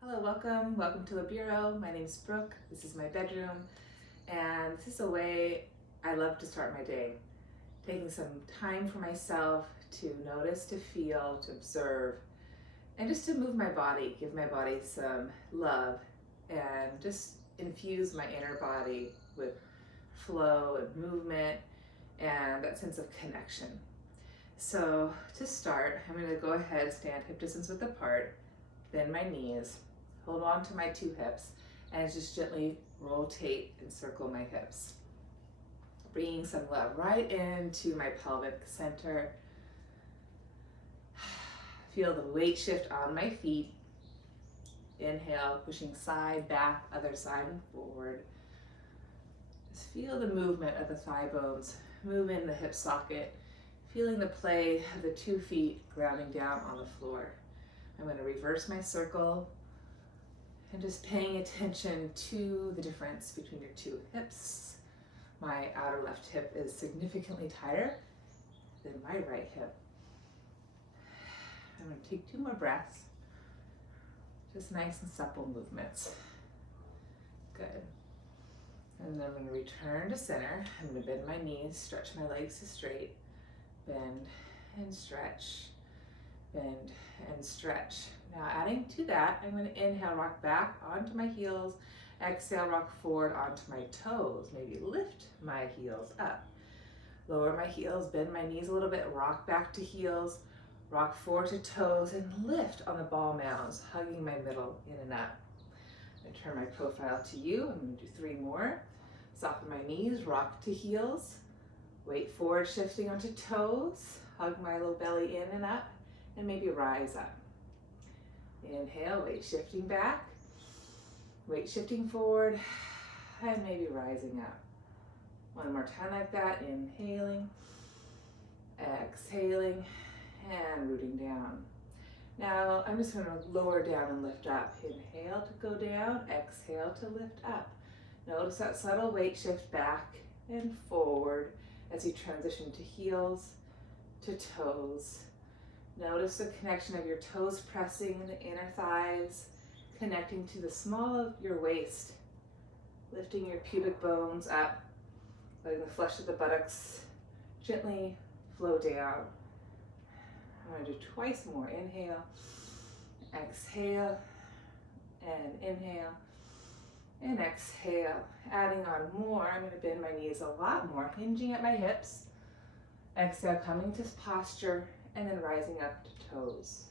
Hello, welcome to the bureau. My name is Brooke. This is my bedroom, and this is a way I love to start my day. Taking some time for myself to notice, to feel, to observe, and just to move my body, give my body some love, and just infuse my inner body with flow and movement and that sense of connection. So to start, I'm going to go ahead, stand hip distance width apart, bend my knees, hold on to my two hips, and just gently rotate and circle my hips. Bringing some love right into my pelvic center. Feel the weight shift on my feet. Inhale, pushing side, back, other side, and forward. Just feel the movement of the thigh bones, move in the hip socket, feeling the play of the 2 feet grounding down on the floor. I'm going to reverse my circle and just paying attention to the difference between your two hips. My outer left hip is significantly tighter than my right hip. I'm going to take 2 more breaths. Just nice and supple movements. Good. And then I'm going to return to center. I'm going to bend my knees, stretch my legs to straight, bend and stretch, bend and stretch. Now adding to that, I'm going to inhale, rock back onto my heels, exhale, rock forward onto my toes. Maybe lift my heels up. Lower my heels, bend my knees a little bit, rock back to heels, rock forward to toes, and lift on the ball mounds, hugging my middle in and up. I turn my profile to you. I'm going to do 3 more. Soften my knees, rock to heels, weight forward, shifting onto toes, hug my low belly in and up, and maybe rise up. Inhale, weight shifting back, weight shifting forward, and maybe rising up. One more time like that, inhaling, exhaling, and rooting down. Now I'm just going to lower down and lift up. Inhale to go down, exhale to lift up. Notice that subtle weight shift back and forward as you transition to heels, to toes. Notice the connection of your toes pressing the inner thighs, connecting to the small of your waist, lifting your pubic bones up, letting the flesh of the buttocks gently flow down. I'm going to do twice more. Inhale, exhale, and inhale, and exhale. Adding on more, I'm going to bend my knees a lot more, hinging at my hips. Exhale, coming to posture, and then rising up to toes.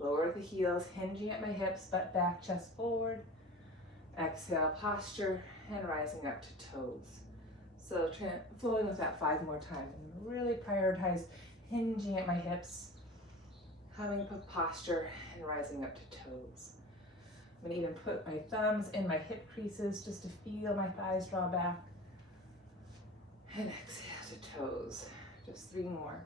Lower the heels, hinging at my hips, butt back, chest forward. Exhale, posture, and rising up to toes. So flowing with that 5 more times. And really prioritize hinging at my hips, coming to posture, and rising up to toes. I'm going to even put my thumbs in my hip creases just to feel my thighs draw back. And exhale to toes. Just 3 more.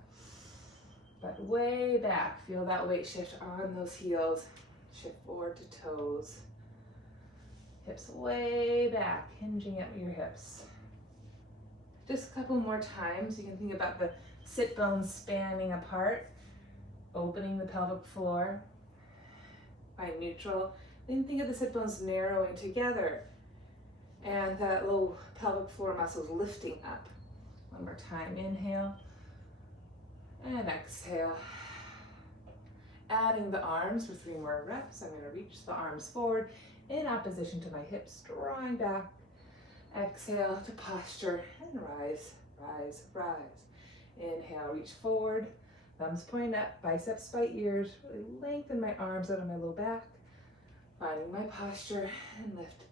But way back, feel that weight shift on those heels. Shift forward to toes. Hips way back, hinging at your hips. Just a couple more times. You can think about the sit bones spanning apart, opening the pelvic floor. By neutral, then think of the sit bones narrowing together and that little pelvic floor muscles lifting up. One more time, inhale and exhale. Adding the arms for 3 more reps. I'm going to reach the arms forward in opposition to my hips, drawing back. Exhale to posture and rise, rise, rise. Inhale, reach forward, thumbs point up, biceps by ears. Really lengthen my arms out of my low back. Finding my posture and lift,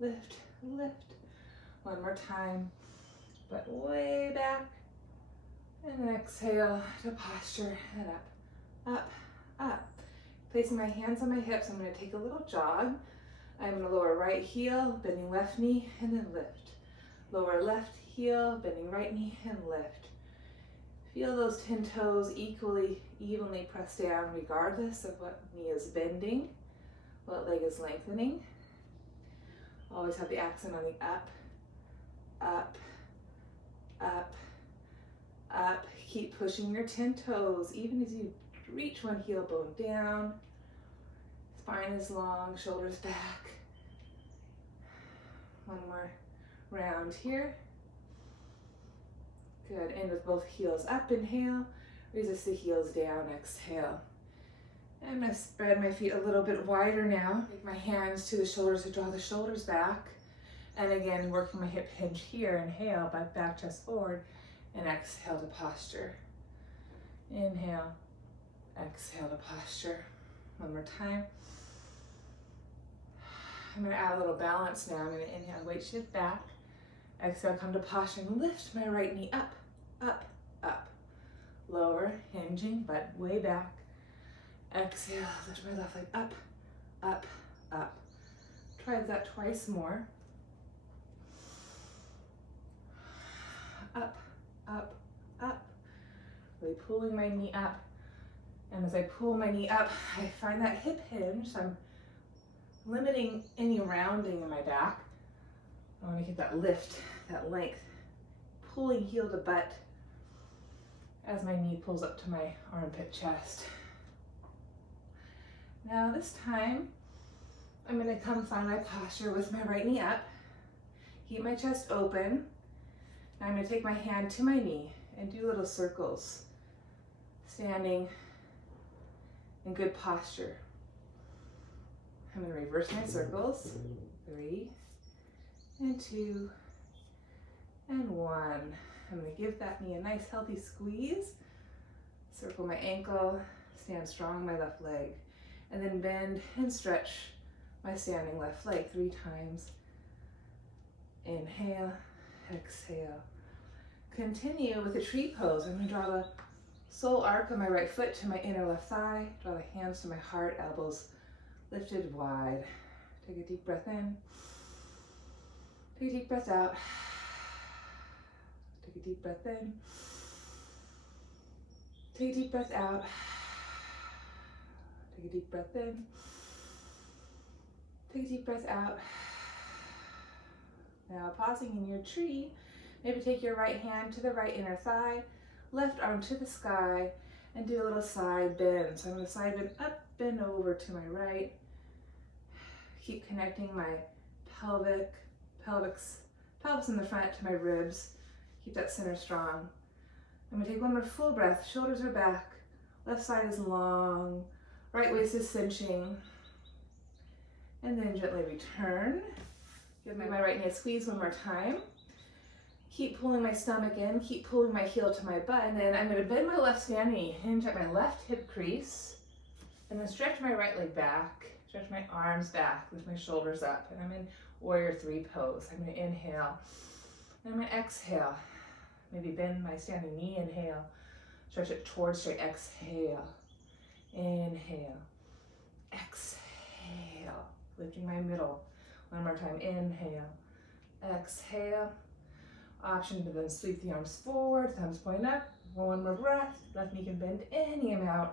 lift, lift. One more time, but way back. And then exhale to posture and up, up, up. Placing my hands on my hips, I'm going to take a little jog. I'm going to lower right heel, bending left knee, and then lift. Lower left heel, bending right knee, and lift. Feel those 10 toes evenly pressed down regardless of what knee is bending, what leg is lengthening. Always have the accent on the up, up, up, up. Keep pushing your 10 toes, even as you reach one heel bone down. Spine is long, shoulders back. One more round here. Good, end with both heels up, inhale. Resist the heels down, exhale. I'm gonna spread my feet a little bit wider now. Take my hands to the shoulders to draw the shoulders back. And again, working my hip hinge here. Inhale, back chest forward. And exhale to posture. Inhale, exhale to posture. One more time. I'm gonna add a little balance now. I'm gonna inhale, weight shift back. Exhale, come to posture and lift my right knee up, up, up. Lower, hinging, but way back. Exhale, lift my left leg up, up, up. Try that twice more. Up, up, up. Really pulling my knee up. And as I pull my knee up, I find that hip hinge. So I'm limiting any rounding in my back. I want to get that lift, that length. Pulling heel to butt as my knee pulls up to my armpit chest. Now this time, I'm going to come find my posture with my right knee up. Keep my chest open. Now I'm going to take my hand to my knee and do little circles. Standing in good posture. I'm going to reverse my circles. 3 and 2 and 1. I'm going to give that knee a nice healthy squeeze. Circle my ankle, stand strong my left leg, and then bend and stretch my standing left leg 3 times. Inhale, exhale. Continue with the tree pose. I'm going to draw the sole arc of my right foot to my inner left thigh. Draw the hands to my heart, elbows lifted wide. Take a deep breath in. Take a deep breath out. Take a deep breath in. Take a deep breath out. Take a deep breath in. Take a deep breath out. Now pausing in your tree, maybe take your right hand to the right inner thigh, left arm to the sky, and do a little side bend. So I'm going to side bend up, bend over to my right. Keep connecting my pelvis in the front to my ribs. Keep that center strong. I'm going to take one more full breath. Shoulders are back. Left side is long. Right waist is cinching. And then gently return. Give my right knee a squeeze one more time. Keep pulling my stomach in. Keep pulling my heel to my butt. And then I'm going to bend my left stand knee. Hinge at my left hip crease. And then stretch my right leg back. Stretch my arms back. Lift my shoulders up. And I'm in warrior 3 pose. I'm going to inhale. And I'm going to exhale. Maybe bend my standing knee. Inhale. Stretch it towards straight. Exhale. Inhale. Exhale. Lifting my middle. One more time. Inhale. Exhale. Option to then sweep the arms forward. Thumbs point up. One more breath. Left knee can bend any amount.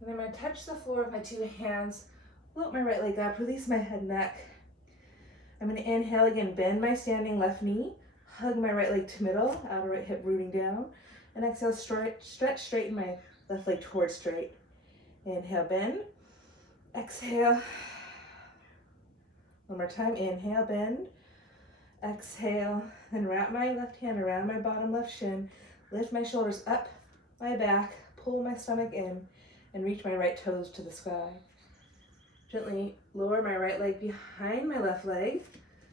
And then I'm going to touch the floor with my 2 hands. Float my right leg up. Release my head and neck. I'm going to inhale again. Bend my standing left knee. Hug my right leg to middle. Outer right hip rooting down. And exhale. Stretch straighten my left leg towards straight. Inhale. Bend. Exhale. One more time. Inhale. Bend. Exhale. Then wrap my left hand around my bottom left shin. Lift my shoulders up my back. Pull my stomach in. And reach my right toes to the sky. Gently lower my right leg behind my left leg,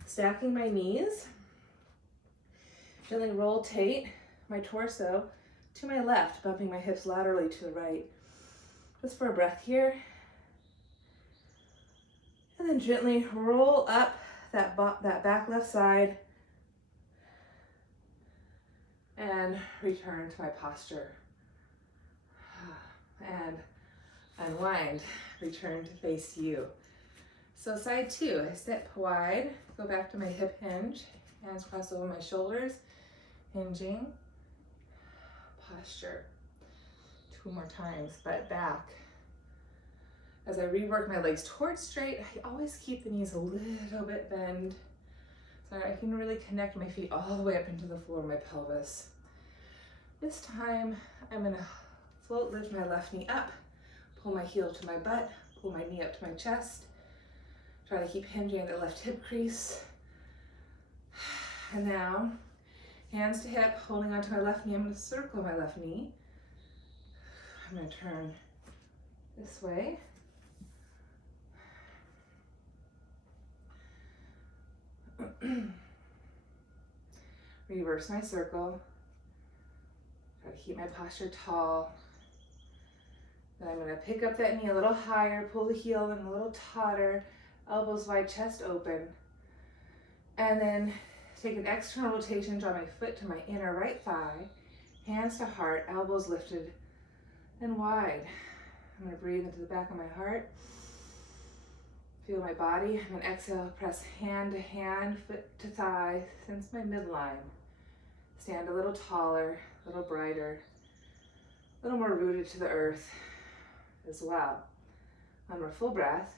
stacking my knees. Gently rotate my torso to my left, bumping my hips laterally to the right. Just for a breath here. And then gently roll up that back left side and return to my posture. And unwind, return to face you. So side 2, I step wide, go back to my hip hinge, hands cross over my shoulders, hinging, posture. 2 more times, butt back. As I rework my legs towards straight, I always keep the knees a little bit bent so I can really connect my feet all the way up into the floor of my pelvis. This time, I'm gonna float, lift my left knee up, pull my heel to my butt, Pull my knee up to my chest. Try to keep hinging at the left hip crease. And now, hands to hip, holding onto my left knee. I'm going to circle my left knee. I'm going to turn this way. Reverse my circle. Try to keep my posture tall. Then I'm going to pick up that knee a little higher, pull the heel in a little tauter, elbows wide, chest open. And then take an external rotation, draw my foot to my inner right thigh, hands to heart, elbows lifted and wide. I'm going to breathe into the back of my heart. Feel my body. I'm going to exhale, press hand to hand, foot to thigh, sense my midline. Stand a little taller, a little brighter, a little more rooted to the earth as well. One more full breath.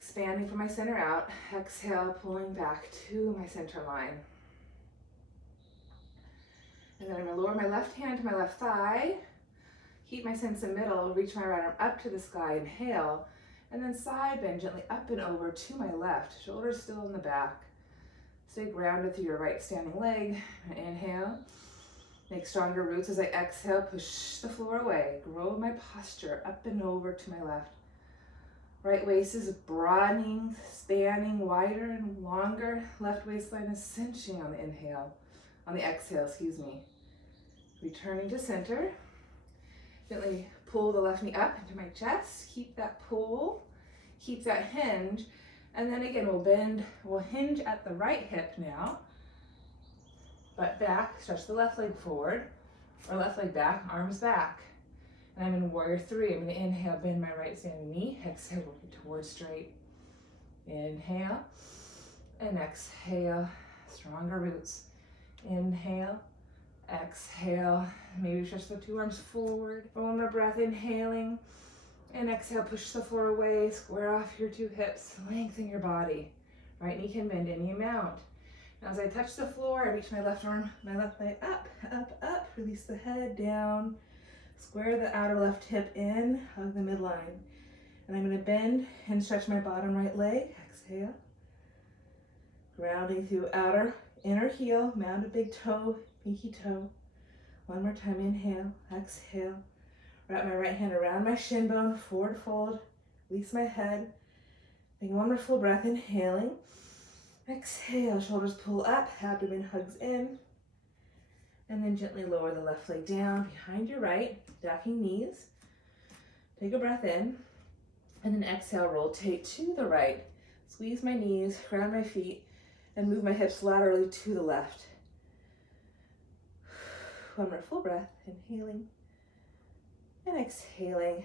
Expanding from my center out. Exhale, pulling back to my center line. And then I'm going to lower my left hand to my left thigh. Keep my sense in middle. Reach my right arm up to the sky. Inhale. And then side bend gently up and over to my left. Shoulders still in the back. Stay grounded through your right standing leg. Inhale. Make stronger roots as I exhale. Push the floor away. Grow my posture up and over to my left. Right waist is broadening, spanning wider and longer. Left waistline is cinching on the inhale. On the exhale, excuse me. Returning to center. Gently pull the left knee up into my chest. Keep that pull. Keep that hinge. And then again, we'll bend, we'll hinge at the right hip now. Butt back, stretch the left leg forward, or left leg back, arms back. And I'm in warrior three. I'm going to inhale, bend my right standing knee. Exhale, working towards straight. Inhale, and exhale, stronger roots. Inhale, exhale, maybe stretch the two arms forward. One more breath, inhaling, and exhale, push the floor away, square off your two hips, lengthen your body. Right knee can bend any amount. Now as I touch the floor, I reach my left arm, my left leg up, up, up, release the head down, square the outer left hip in, hug the midline. And I'm going to bend and stretch my bottom right leg, exhale. Grounding through outer, inner heel, mount a big toe, pinky toe. One more time, inhale, exhale. Wrap my right hand around my shin bone, forward fold, release my head. Take one more full breath, inhaling. Exhale, shoulders pull up, abdomen hugs in. And then gently lower the left leg down behind your right, stacking knees. Take a breath in. And then exhale, rotate to the right. Squeeze my knees, ground my feet, and move my hips laterally to the left. One more full breath, inhaling and exhaling.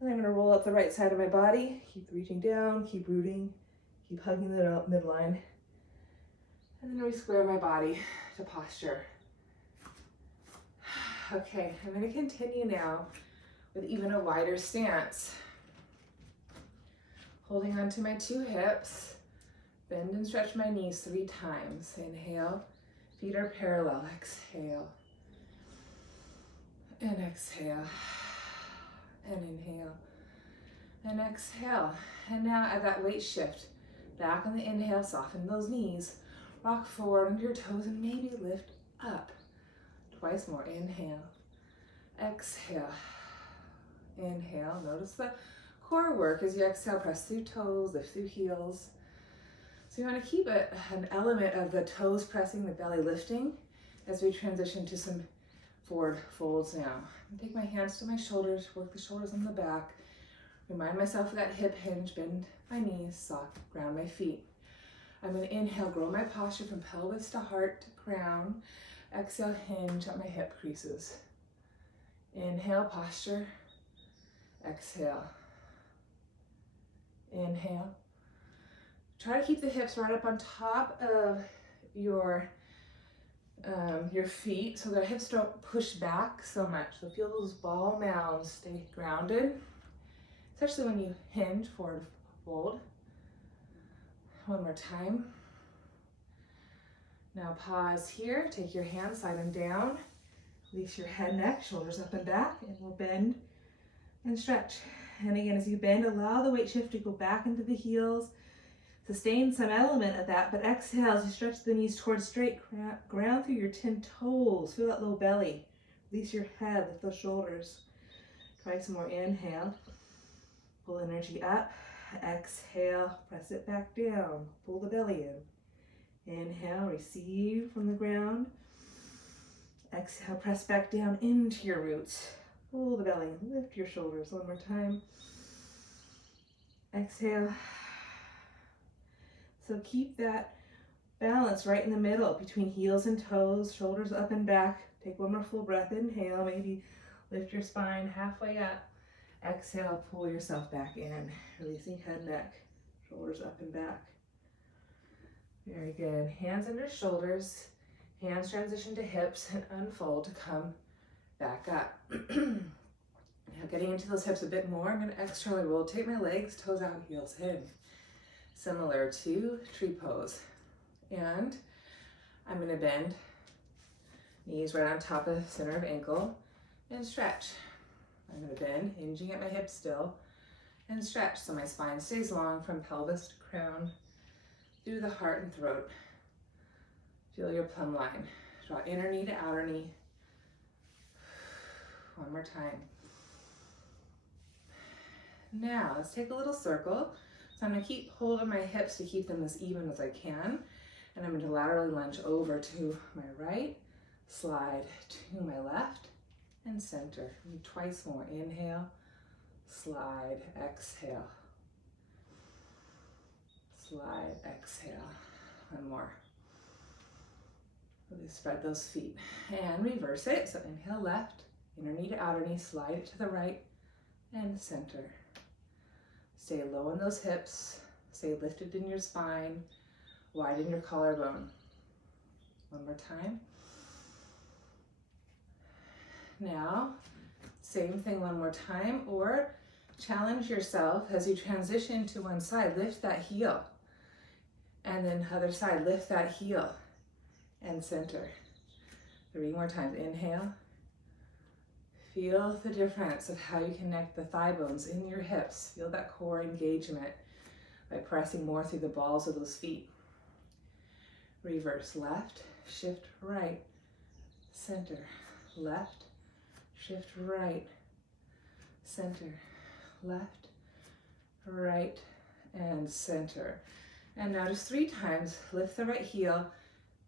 And I'm going to roll up the right side of my body. Keep reaching down, keep rooting, keep hugging the midline. And then we square my body to posture. Okay, I'm going to continue now with even a wider stance. Holding onto my two hips, bend and stretch my knees 3 times. Inhale, feet are parallel, exhale. And exhale, and inhale, and exhale. And now at that weight shift, back on the inhale, soften those knees, rock forward onto your toes and maybe lift up. Twice more, inhale, exhale, inhale. Notice the core work as you exhale, press through toes, lift through heels. So you want to keep an element of the toes pressing, the belly lifting as we transition to some forward folds now. Take my hands to my shoulders, work the shoulders on the back. Remind myself of that hip hinge, bend my knees, soft, ground my feet. I'm going to inhale, grow my posture from pelvis to heart to crown. Exhale, hinge at my hip creases. Inhale, posture. Exhale. Inhale. Try to keep the hips right up on top of your feet so their hips don't push back so much. So feel those ball mounds stay grounded, especially when you hinge, forward fold. One more time. Now pause here, take your hands, slide them down, release your head, neck, shoulders up and back, and we'll bend and stretch. And again, as you bend, allow the weight shift to go back into the heels. Sustain some element of that, but exhale as you stretch the knees towards straight ground through your 10 toes. Feel that low belly. Release your head, lift those shoulders. Try some more. Inhale, pull energy up. Exhale, press it back down. Pull the belly in. Inhale, receive from the ground. Exhale, press back down into your roots. Pull the belly, lift your shoulders. One more time. Exhale. So keep that balance right in the middle between heels and toes, shoulders up and back. Take one more full breath. Inhale, maybe lift your spine halfway up. Exhale, pull yourself back in, releasing head, neck, shoulders up and back. Very good. Hands under shoulders, hands transition to hips and unfold to come back up. Now getting into those hips a bit more, I'm going to externally rotate my legs, toes out, heels in. Similar to tree pose. And I'm going to bend, knees right on top of center of ankle, and stretch. I'm going to bend, hinging at my hips still, and stretch so my spine stays long from pelvis to crown, through the heart and throat. Feel your plumb line. Draw inner knee to outer knee. One more time. Now let's take a little circle. So I'm going to keep hold of my hips to keep them as even as I can. And I'm going to laterally lunge over to my right, slide to my left, and center. And twice more. Inhale, slide, exhale. Slide, exhale. One more. Really spread those feet. And reverse it. So inhale left, inner knee to outer knee, slide it to the right, and center. Stay low on those hips. Stay lifted in your spine. Widen your collarbone. One more time. Now, same thing one more time, or challenge yourself as you transition to one side. Lift that heel. And then other side, lift that heel and center. 3 more times. Inhale. Feel the difference of how you connect the thigh bones in your hips. Feel that core engagement by pressing more through the balls of those feet. Reverse left, shift right, center, left, shift right, center, left, right, and center. And now just 3 times, lift the right heel,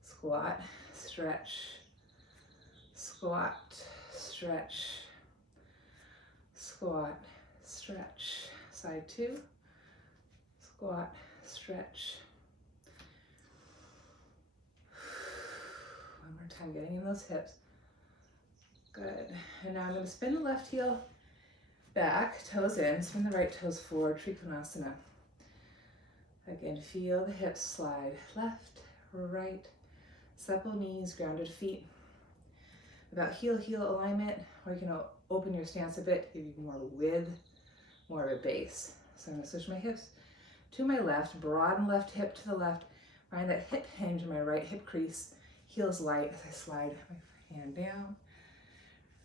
squat, stretch, squat, stretch, squat, stretch. Side 2, squat, stretch. One more time, getting in those hips. Good. And now I'm going to spin the left heel back, toes in, spin the right toes forward, trikonasana. Again, feel the hips slide left, right, supple knees, grounded feet. About heel-heel alignment, or you can open your stance a bit, give you more width, more of a base. So I'm going to switch my hips to my left, broaden left hip to the left, find that hip hinge in my right hip crease, heels light as I slide my hand down,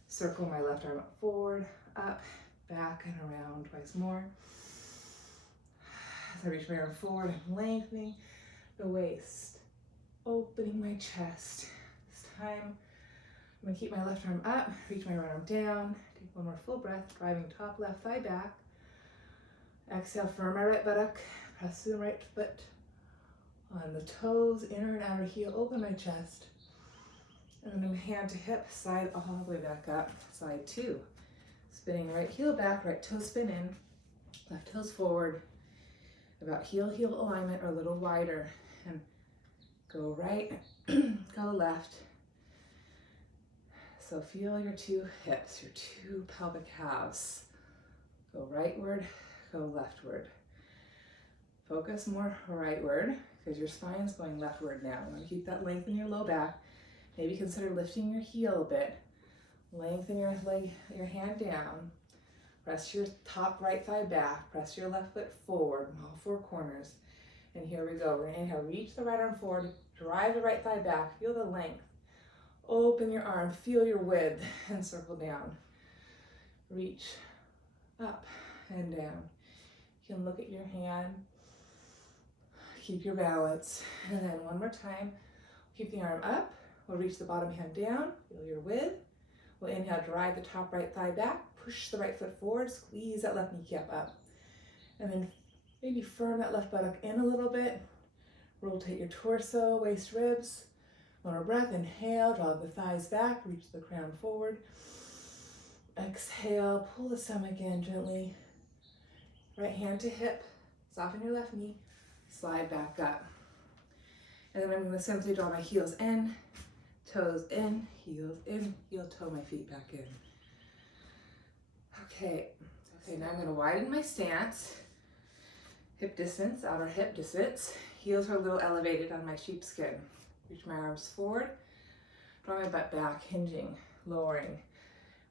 circle my left arm up forward, up, back, and around twice more. As I reach my arm forward, I'm lengthening the waist, opening my chest. This time, I'm going to keep my left arm up, reach my right arm down, take one more full breath, driving top left thigh back. Exhale, firm my right buttock, press through the right foot on the toes, inner and outer heel, open my chest. And then hand to hip, side all the way back up, side 2. Spinning right heel back, right toe spin in, left toes forward, about heel-heel alignment or a little wider. And go right, go left. So feel your 2 hips, your 2 pelvic halves. Go rightward, go leftward. Focus more rightward because your spine is going leftward now. You want to keep that length in your low back. Maybe consider lifting your heel a bit. Lengthen your leg, your hand down. Press your top right thigh back. Press your left foot forward in all 4 corners. And here we go. We're going to inhale, reach the right arm forward, drive the right thigh back, feel the length. Open your arm, feel your width, and circle down. Reach, up and down. You can look at your hand, keep your balance, and then one more time, keep the arm up. We'll reach the bottom hand down, feel your width. We'll inhale, drive the top right thigh back, push the right foot forward, squeeze that left kneecap up. And then maybe firm that left buttock in a little bit. Rotate your torso, waist, ribs. One more breath, inhale, draw the thighs back, reach the crown forward. Exhale, pull the stomach in gently. Right hand to hip, soften your left knee, slide back up. And then I'm going to simply draw my heels in, toes in, heel toe my feet back in. Okay, now I'm going to widen my stance. Hip distance, outer hip distance. Heels are a little elevated on my sheepskin. Reach my arms forward, draw my butt back, hinging, lowering.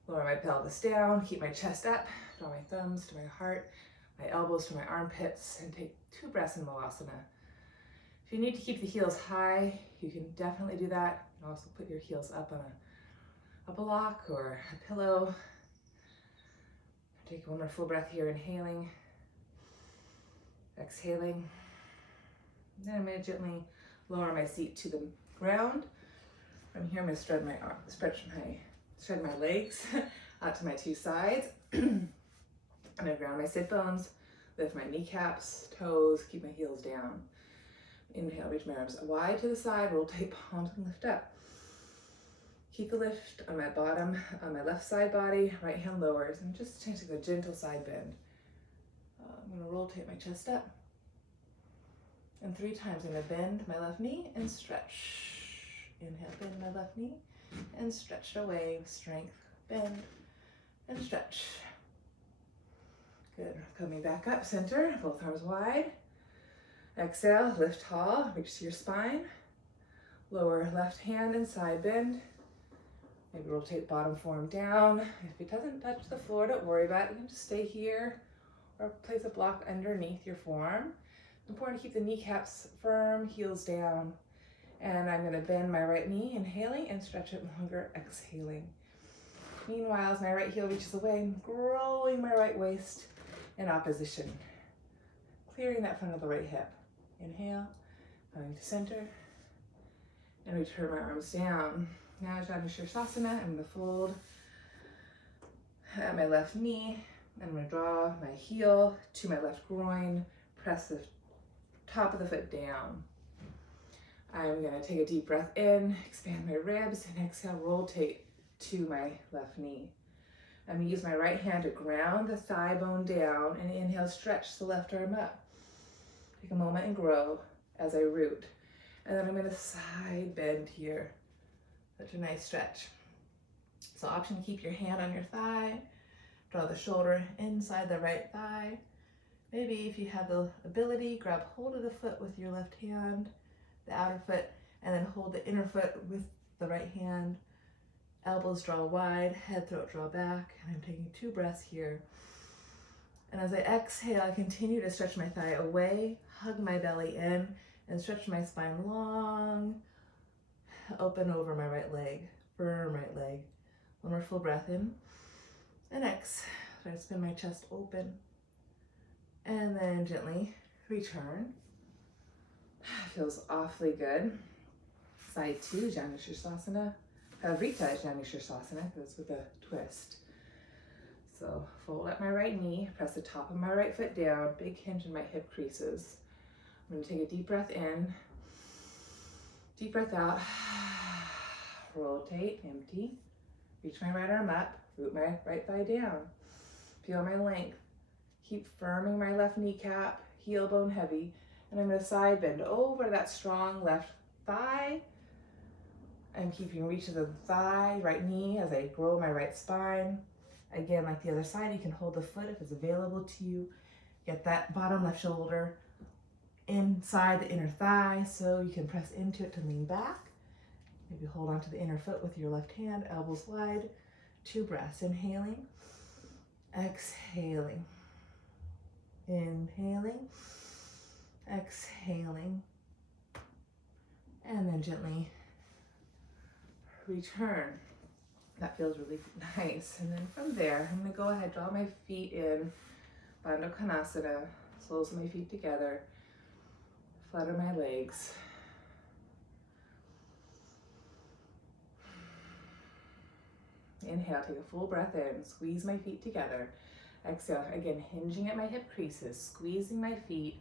Lower my pelvis down, keep my chest up, draw my thumbs to my heart, my elbows to my armpits, and take 2 breaths in malasana. If you need to keep the heels high, you can definitely do that. You can also put your heels up on a block or a pillow. Take one more full breath here, inhaling, exhaling. Then I'm going to gently lower my seat to the ground. From here, I'm going to stretch my legs out to my 2 sides. I'm going to ground my sit bones, lift my kneecaps, toes, keep my heels down. Inhale, reach my arms wide to the side, rotate palms and lift up. Keep the lift on my bottom, on my left side body, right hand lowers, and just take a gentle side bend. I'm going to rotate my chest up. And 3 times I'm going to bend my left knee and stretch. Inhale, bend my left knee and stretch away with strength. Bend and stretch. Good. Coming back up, center, both arms wide. Exhale, lift tall, reach to your spine. Lower left hand and side bend. Maybe rotate bottom forearm down. If it doesn't touch the floor, don't worry about it. You can just stay here or place a block underneath your forearm. Important to keep the kneecaps firm, heels down. And I'm going to bend my right knee, inhaling, and stretch it longer, exhaling. Meanwhile, as my right heel reaches away, I'm growing my right waist in opposition. Clearing that front of the right hip. Inhale, coming to center, and return my arms down. Now, janu sirsasana, I'm going to fold at my left knee. I'm going to draw my heel to my left groin, press the top of the foot down. I'm going to take a deep breath in, expand my ribs, and exhale, rotate to my left knee. I'm going to use my right hand to ground the thigh bone down, and inhale, stretch the left arm up. Take a moment and grow as I root. And then I'm going to side bend here. Such a nice stretch. So option to keep your hand on your thigh, draw the shoulder inside the right thigh. Maybe if you have the ability, grab hold of the foot with your left hand, the outer foot, and then hold the inner foot with the right hand. Elbows draw wide, head, throat draw back, and I'm taking 2 breaths here. And as I exhale, I continue to stretch my thigh away, hug my belly in, and stretch my spine long, open over my right leg, firm right leg. One more full breath in, and exhale. So I spin my chest open, and then gently return. Feels awfully good. Side 2, janu sirsasana. Pvritta is janu sirsasana, goes with a twist. So fold up my right knee, press the top of my right foot down, big hinge in my hip creases. I'm going to take a deep breath in, deep breath out, rotate, empty, reach my right arm up, root my right thigh down, feel my length, keep firming my left kneecap, heel bone heavy, and I'm going to side bend over that strong left thigh. I'm keeping reach of the thigh, right knee as I grow my right spine. Again, like the other side, you can hold the foot if it's available to you. Get that bottom left shoulder inside the inner thigh so you can press into it to lean back. Maybe hold on to the inner foot with your left hand, elbows wide. 2 breaths, inhaling, exhaling, inhaling, exhaling, and then gently return. That feels really nice. And then from there, I'm gonna go ahead, draw my feet in, Konasana, soles of my feet together, flutter my legs. Inhale, take a full breath in, squeeze my feet together. Exhale, again, hinging at my hip creases, squeezing my feet,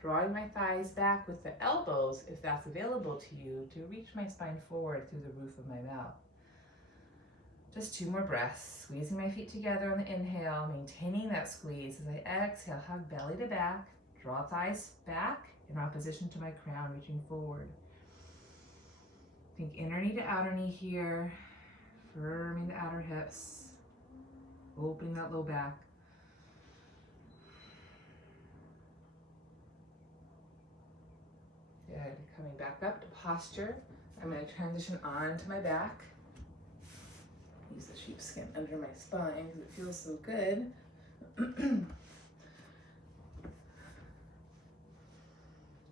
drawing my thighs back with the elbows, if that's available to you, to reach my spine forward through the roof of my mouth. Just 2 more breaths, squeezing my feet together on the inhale, maintaining that squeeze. As I exhale, hug belly to back, draw thighs back in opposition to my crown, reaching forward. Think inner knee to outer knee here, firming the outer hips, opening that low back. Good, coming back up to posture. I'm going to transition onto my back. Use the sheepskin under my spine because it feels so good.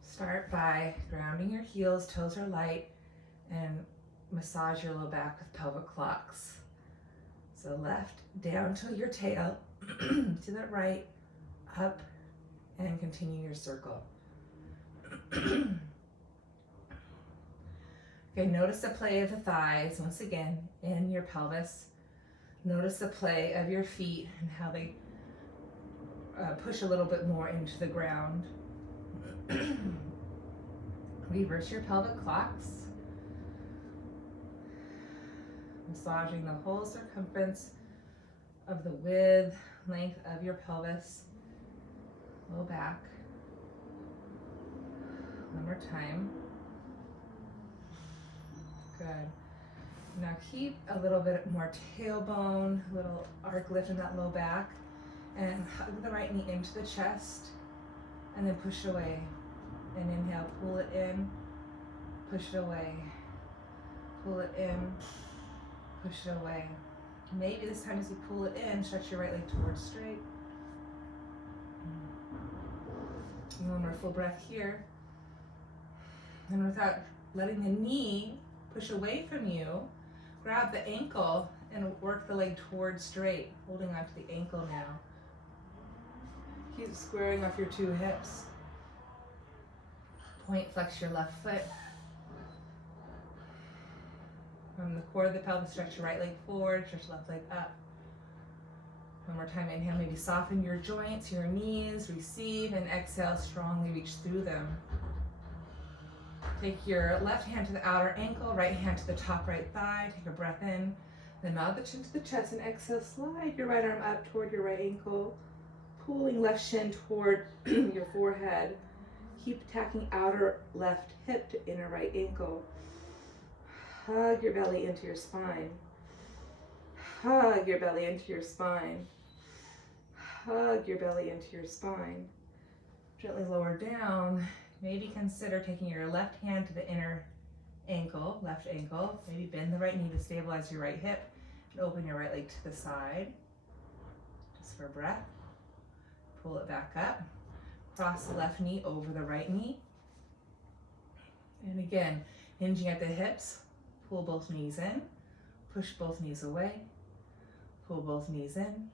Start by grounding your heels, toes are light, and massage your low back with pelvic clocks. So left down to your tail, to the right, up, and continue your circle. Okay, notice the play of the thighs, once again, in your pelvis. Notice the play of your feet and how they push a little bit more into the ground. Reverse your pelvic clocks. Massaging the whole circumference of the width, length of your pelvis. Low back. One more time. Good. Now keep a little bit more tailbone, a little arc lift in that low back, and hug the right knee into the chest, and then push it away. And inhale, pull it in, push it away. Pull it in, push it away. Maybe this time as you pull it in, stretch your right leg towards straight. And one more full breath here. And without letting the knee push away from you, grab the ankle and work the leg towards straight, holding onto the ankle now. Keep squaring off your 2 hips. Point flex your left foot. From the core of the pelvis, stretch your right leg forward, stretch left leg up. One more time, inhale, maybe soften your joints, your knees, receive, and exhale, strongly reach through them. Take your left hand to the outer ankle, right hand to the top right thigh. Take a breath in, then nod the chin to the chest, and exhale, slide your right arm up toward your right ankle, pulling left shin toward your forehead. Keep tacking outer left hip to inner right ankle. Hug your belly into your spine. Hug your belly into your spine. Hug your belly into your spine. Gently lower down. Maybe consider taking your left hand to the inner ankle, left ankle. Maybe bend the right knee to stabilize your right hip and open your right leg to the side. Just for breath. Pull it back up. Cross the left knee over the right knee. And again, hinging at the hips, pull both knees in, push both knees away, pull both knees in,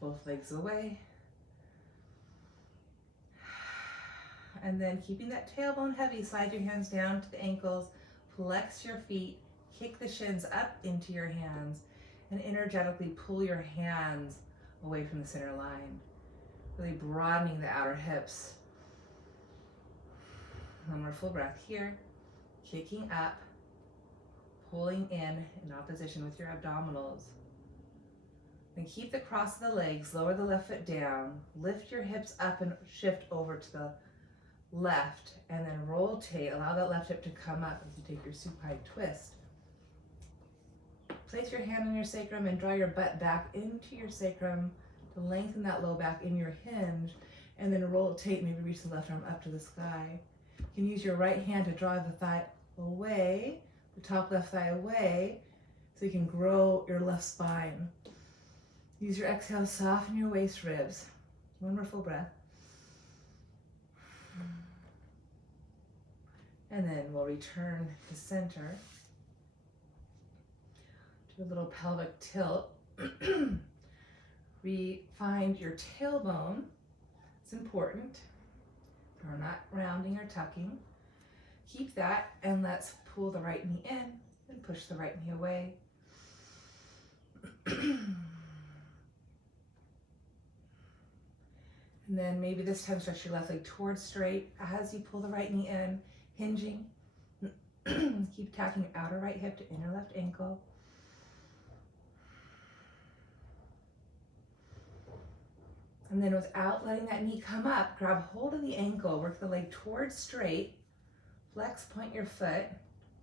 both legs away. And then keeping that tailbone heavy, slide your hands down to the ankles, flex your feet, kick the shins up into your hands, and energetically pull your hands away from the center line. Really broadening the outer hips. One more full breath here. Kicking up, pulling in opposition with your abdominals. Then keep the cross of the legs, lower the left foot down, lift your hips up and shift over to the left, and then rotate. Allow that left hip to come up as you take your supine twist. Place your hand on your sacrum and draw your butt back into your sacrum to lengthen that low back in your hinge, and then rotate, maybe reach the left arm up to the sky. You can use your right hand to draw the thigh away, the top left thigh away, so you can grow your left spine. Use your exhale to soften your waist ribs. One more full breath. And then we'll return to center. Do a little pelvic tilt. Find your tailbone. It's important. We're not rounding or tucking. Keep that, and let's pull the right knee in and push the right knee away. And then maybe this time stretch your left leg towards straight as you pull the right knee in, hinging. Keep tacking outer right hip to inner left ankle. And then without letting that knee come up, grab hold of the ankle, work the leg towards straight, flex, point your foot.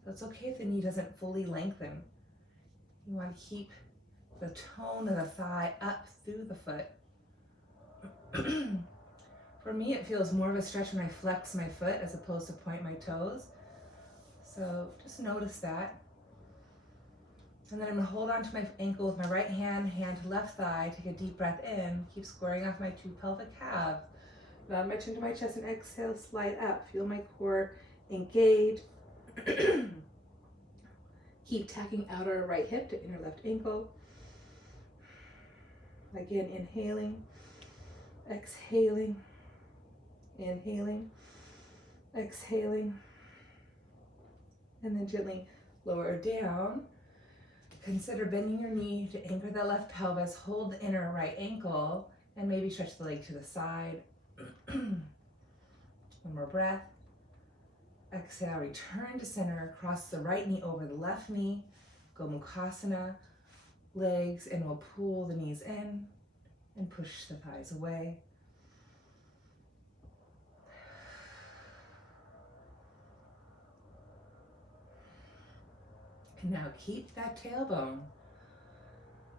So it's okay if the knee doesn't fully lengthen. You want to keep the tone of the thigh up through the foot. For me, it feels more of a stretch when I flex my foot as opposed to point my toes. So just notice that. And then I'm gonna hold on to my ankle with my right hand, hand to left thigh, take a deep breath in, keep squaring off my two pelvic calves. Nod my chin to my chest and exhale, slide up. Feel my core engage. Keep tacking outer right hip to inner left ankle. Again, inhaling, exhaling, inhaling, exhaling, and then gently lower down. Consider bending your knee to anchor the left pelvis, hold the inner right ankle, and maybe stretch the leg to the side. One more breath. Exhale, return to center, cross the right knee over the left knee, go mukasana, legs, and we'll pull the knees in and push the thighs away. And now keep that tailbone.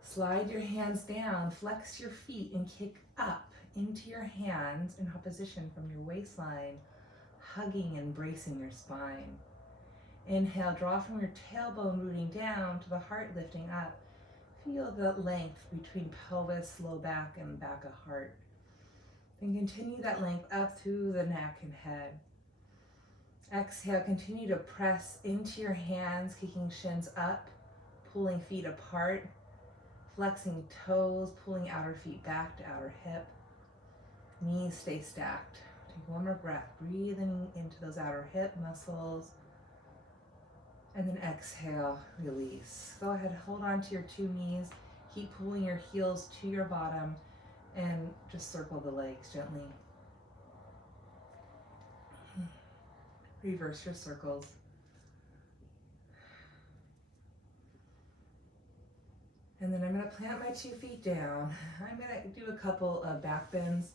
Slide your hands down, flex your feet, and kick up into your hands in opposition from your waistline, hugging and bracing your spine. Inhale, draw from your tailbone, rooting down to the heart, lifting up. Feel the length between pelvis, low back, and back of heart. Then continue that length up through the neck and head. Exhale, continue to press into your hands, kicking shins up, pulling feet apart, flexing toes, pulling outer feet back to outer hip. Knees stay stacked. Take one more breath, breathing into those outer hip muscles. And then exhale, release. Go ahead, hold on to your two knees. Keep pulling your heels to your bottom and just circle the legs gently. Reverse your circles. And then I'm going to plant my 2 feet down. I'm going to do a couple of back bends.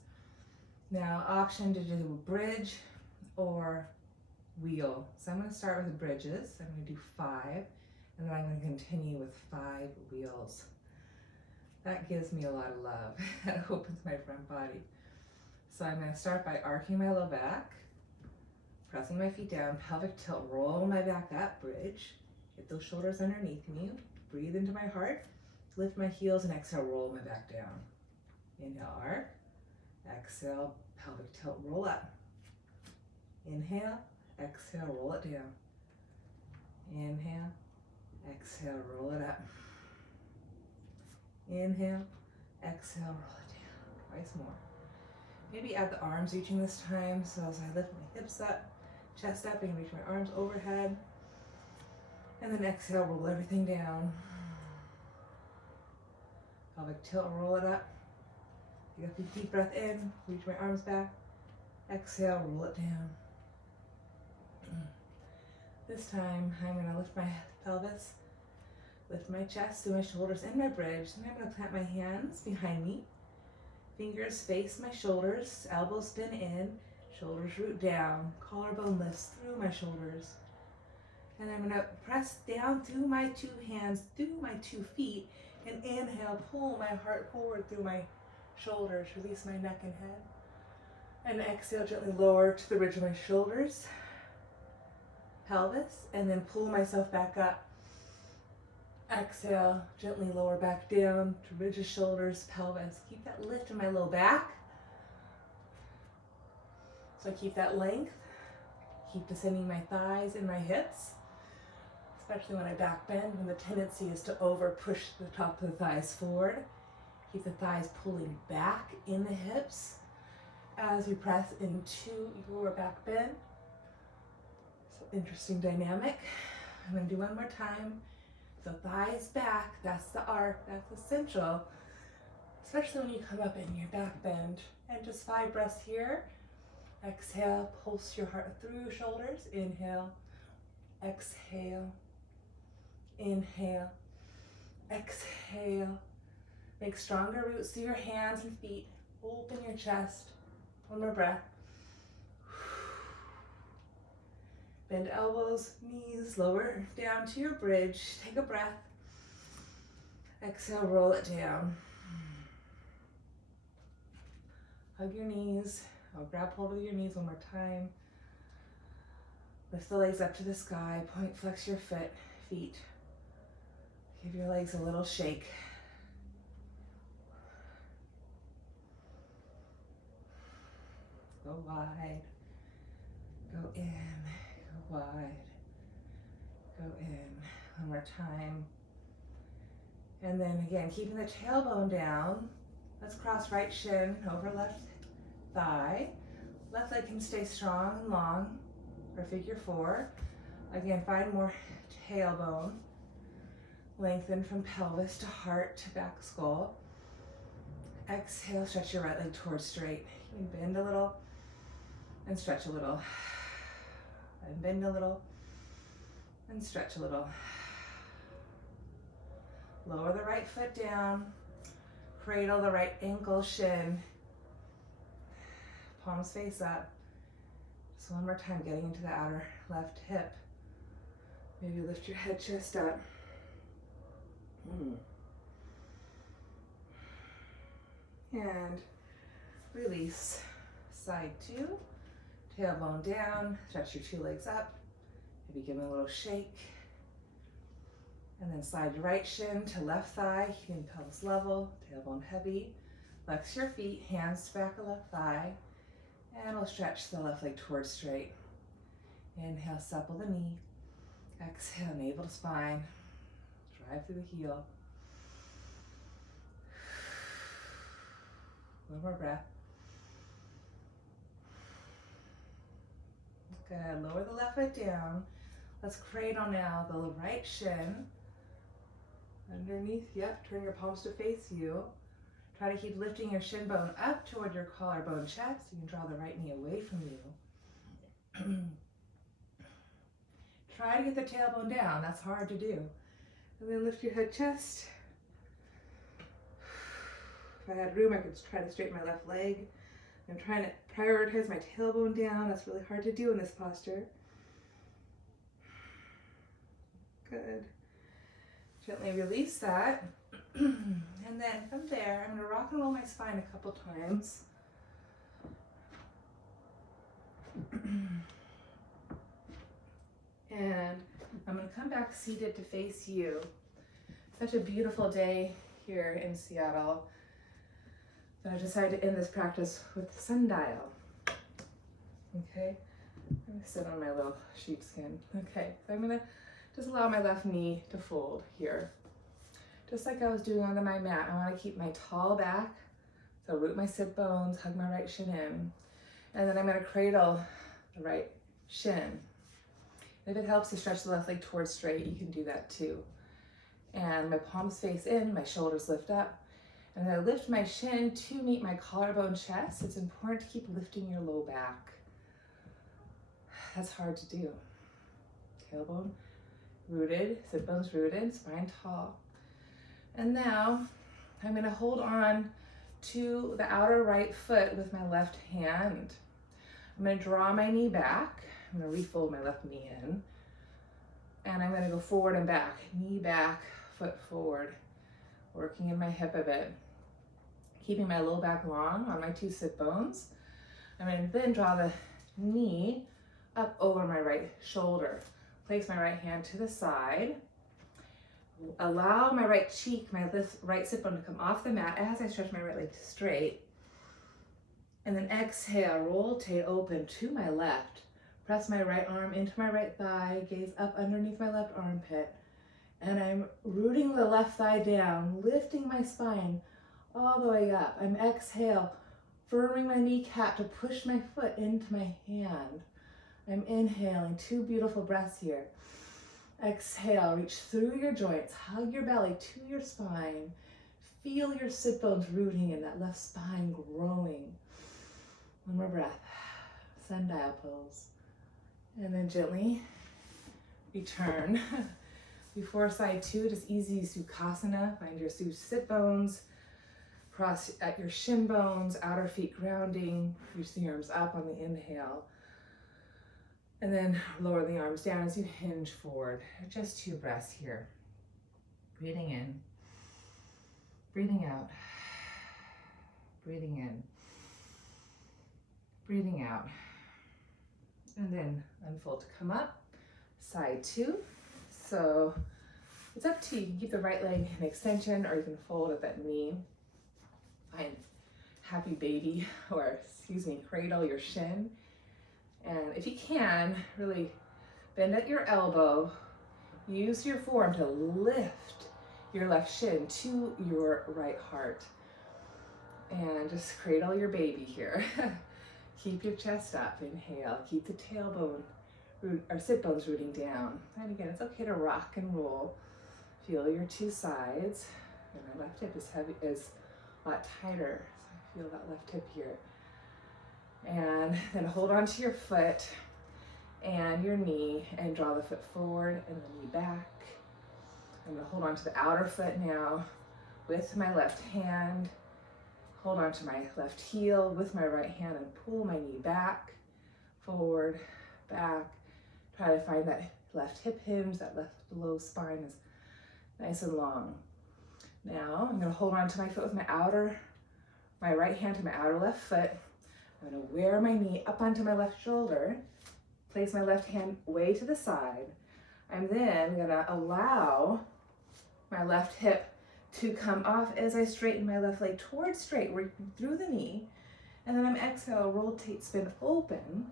Now, option to do a bridge or wheel. So I'm going to start with the bridges. I'm going to do 5, and then I'm going to continue with 5 wheels. That gives me a lot of love. That opens my front body. So I'm going to start by arcing my low back, pressing my feet down, pelvic tilt, roll my back up, bridge. Get those shoulders underneath me. Breathe into my heart. Lift my heels and exhale, roll my back down. Inhale, arc. Exhale, pelvic tilt, roll up. Inhale, exhale, roll it down. Inhale, exhale, roll it up. Inhale, exhale, roll it down. Twice more. Maybe add the arms reaching this time. So as I lift my hips up, chest up, I can reach my arms overhead. And then exhale, roll everything down. Pelvic tilt, roll it up. Take a deep breath in, reach my arms back. Exhale, roll it down. This time, I'm going to lift my pelvis, lift my chest through my shoulders and my bridge. And I'm going to plant my hands behind me. Fingers face my shoulders, elbows spin in, shoulders root down, collarbone lifts through my shoulders. And I'm going to press down through my 2 hands, through my 2 feet, and inhale, pull my heart forward through my shoulders, release my neck and head. And exhale, gently lower to the ridge of my shoulders, pelvis, and then pull myself back up. Exhale, gently lower back down to ridge of shoulders, pelvis. Keep that lift in my low back. So I keep that length. Keep descending my thighs and my hips. especially when I back bend, when the tendency is to over push the top of the thighs forward. Keep the thighs pulling back in the hips as you press into your back bend. So interesting dynamic. I'm going to do one more time. So thighs back, that's the arc, that's essential, especially when you come up in your back bend. And just 5 breaths here. Exhale, pulse your heart through your shoulders. Inhale, exhale, inhale, exhale. Make stronger roots through your hands and feet. Open your chest. One more breath. Bend elbows, knees, lower down to your bridge. Take a breath. Exhale, roll it down. Hug your knees. I'll grab hold of your knees one more time. Lift the legs up to the sky. Point flex your feet. Give your legs a little shake. Go wide. Go in. Go wide. Go in. One more time. And then again, keeping the tailbone down. Let's cross right shin over left thigh. Left leg can stay strong and long for figure 4. Again, find more tailbone. Lengthen from pelvis to heart to back skull. Exhale, stretch your right leg towards straight. You can bend a little and stretch a little. And bend a little and stretch a little. Lower the right foot down. Cradle the right ankle, shin. Palms face up. So one more time, getting into the outer left hip. Maybe lift your head, chest up. And release. Side 2. Tailbone down. Stretch your 2 legs up. Maybe give them a little shake. And then slide your right shin to left thigh, keeping pelvis level, tailbone heavy. Flex your feet, hands to back of left thigh. And we'll stretch the left leg towards straight. Inhale, supple the knee. Exhale, navel to spine. Drive through the heel. One more breath. Good, lower the left foot down. Let's cradle now the right shin. Underneath, yep, turn your palms to face you. Try to keep lifting your shin bone up toward your collarbone chest. You can draw the right knee away from you. Try to get the tailbone down. That's hard to do. And then lift your head, chest. If I had room, I could try to straighten my left leg. I'm trying to prioritize my tailbone down. That's really hard to do in this posture. Good. Gently release that. And then from there, I'm going to rock and roll my spine a couple times. And I'm going to come back seated to face you. Such a beautiful day here in Seattle that I decided to end this practice with Sundial. Okay, I'm going to sit on my little sheepskin. Okay, so I'm going to just allow my left knee to fold here. Just like I was doing on my mat, I want to keep my tall back. So root my sit bones, hug my right shin in. And then I'm going to cradle the right shin. If it helps to stretch the left leg towards straight, you can do that too. And my palms face in, my shoulders lift up. And I lift my shin to meet my collarbone chest. It's important to keep lifting your low back. That's hard to do. Tailbone rooted, sit bones rooted, spine tall. And now I'm going to hold on to the outer right foot with my left hand. I'm going to draw my knee back. I'm going to refold my left knee in. And I'm going to go forward and back. Knee back, foot forward. Working in my hip a bit. Keeping my low back long on my 2 sit bones. I'm going to then draw the knee up over my right shoulder. Place my right hand to the side. Allow my right cheek, my right sit bone to come off the mat as I stretch my right leg straight. And then exhale, rotate open to my left. Press my right arm into my right thigh, gaze up underneath my left armpit, and I'm rooting the left thigh down, lifting my spine all the way up. I'm exhale, firming my kneecap to push my foot into my hand. I'm inhaling, 2 beautiful breaths here. Exhale, reach through your joints, hug your belly to your spine. Feel your sit bones rooting in that left spine growing. One more breath, sundial pose. And then gently return. Before side 2, just easy sukasana. Find your sit bones, cross at your shin bones, outer feet grounding, reach the arms up on the inhale. And then lower the arms down as you hinge forward. Just 2 breaths here. Breathing in, breathing out, breathing in, breathing out. And then unfold to come up, side 2. So it's up to you. You can keep the right leg in extension or you can fold at that knee. Find happy baby, or cradle your shin. And if you can, really bend at your elbow. Use your forearm to lift your left shin to your right heart. And just cradle your baby here. Keep your chest up, inhale. Keep the tailbone, or sit bones rooting down. And again, it's okay to rock and roll. Feel your 2 sides. And my left hip is a lot tighter. So I feel that left hip here. And then hold on to your foot and your knee and draw the foot forward and the knee back. I'm gonna hold on to the outer foot now with my left hand. Hold on to my left heel with my right hand and pull my knee back, forward, back. Try to find that left hip hinge, that left low spine is nice and long. Now I'm gonna hold on to my foot with my right hand to my outer left foot. I'm gonna wear my knee up onto my left shoulder, place my left hand way to the side. I'm then gonna allow my left hip to come off as I straighten my left leg towards straight, working through the knee. And then I'm exhale, rotate, spin open,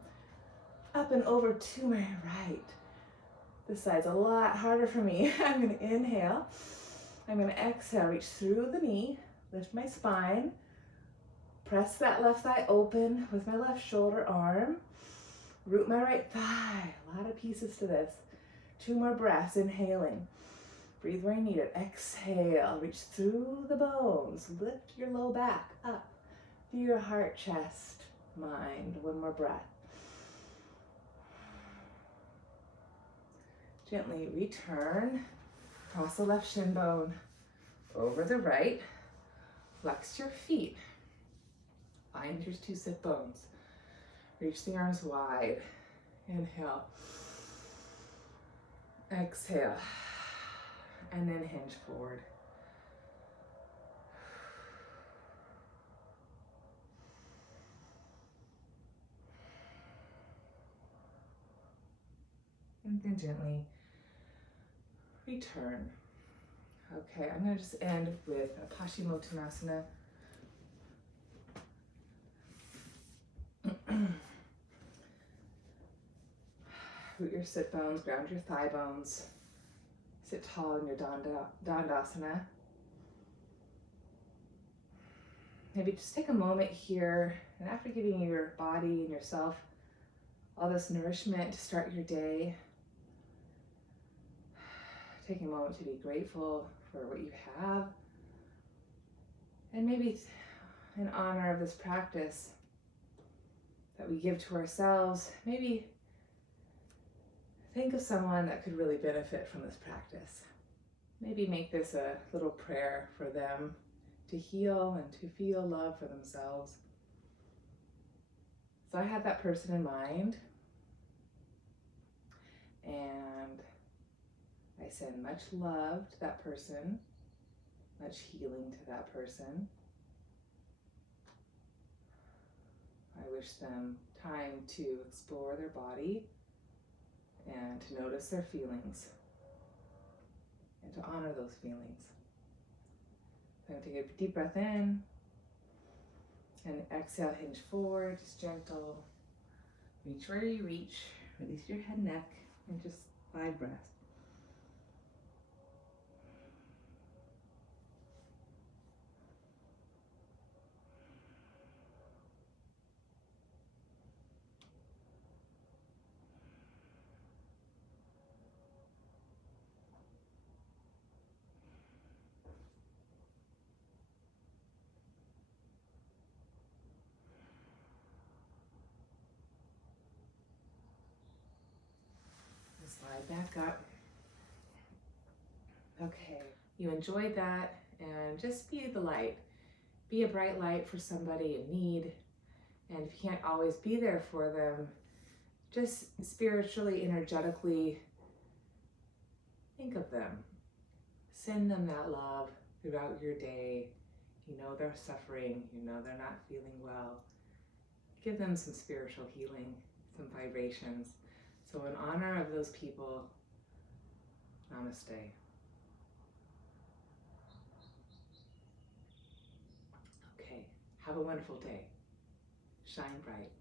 up and over to my right. This side's a lot harder for me. I'm gonna inhale. I'm gonna exhale, reach through the knee, lift my spine, press that left thigh open with my left shoulder arm, root my right thigh. A lot of pieces to this. 2 more breaths, inhaling. Breathe where you need it. Exhale, reach through the bones. Lift your low back up through your heart, chest, mind. 1 more breath. Gently return. Cross the left shin bone over the right. Flex your feet. Find your 2 sit bones. Reach the arms wide. Inhale. Exhale. And then hinge forward. And then gently return. Okay, I'm going to just end with a Paschimottanasana. Root your sit bones, ground your thigh bones. Sit tall in your dhanurasana. Maybe just take a moment here, and after giving your body and yourself all this nourishment to start your day, take a moment to be grateful for what you have, and maybe in honor of this practice that we give to ourselves, maybe think of someone that could really benefit from this practice. Maybe make this a little prayer for them to heal and to feel love for themselves. So I had that person in mind, and I send much love to that person, much healing to that person. I wish them time to explore their body and to notice their feelings and to honor those feelings. I'm going to take a deep breath in and exhale, hinge forward, just gentle. Reach where you reach. Release your head, neck, and just 5 breaths. Slide back up. Okay, you enjoyed that, and just be the light. Be a bright light for somebody in need. And if you can't always be there for them, just spiritually, energetically think of them. Send them that love throughout your day. You know they're suffering, you know they're not feeling well. Give them some spiritual healing, some vibrations. So in honor of those people, namaste. Okay, have a wonderful day. Shine bright.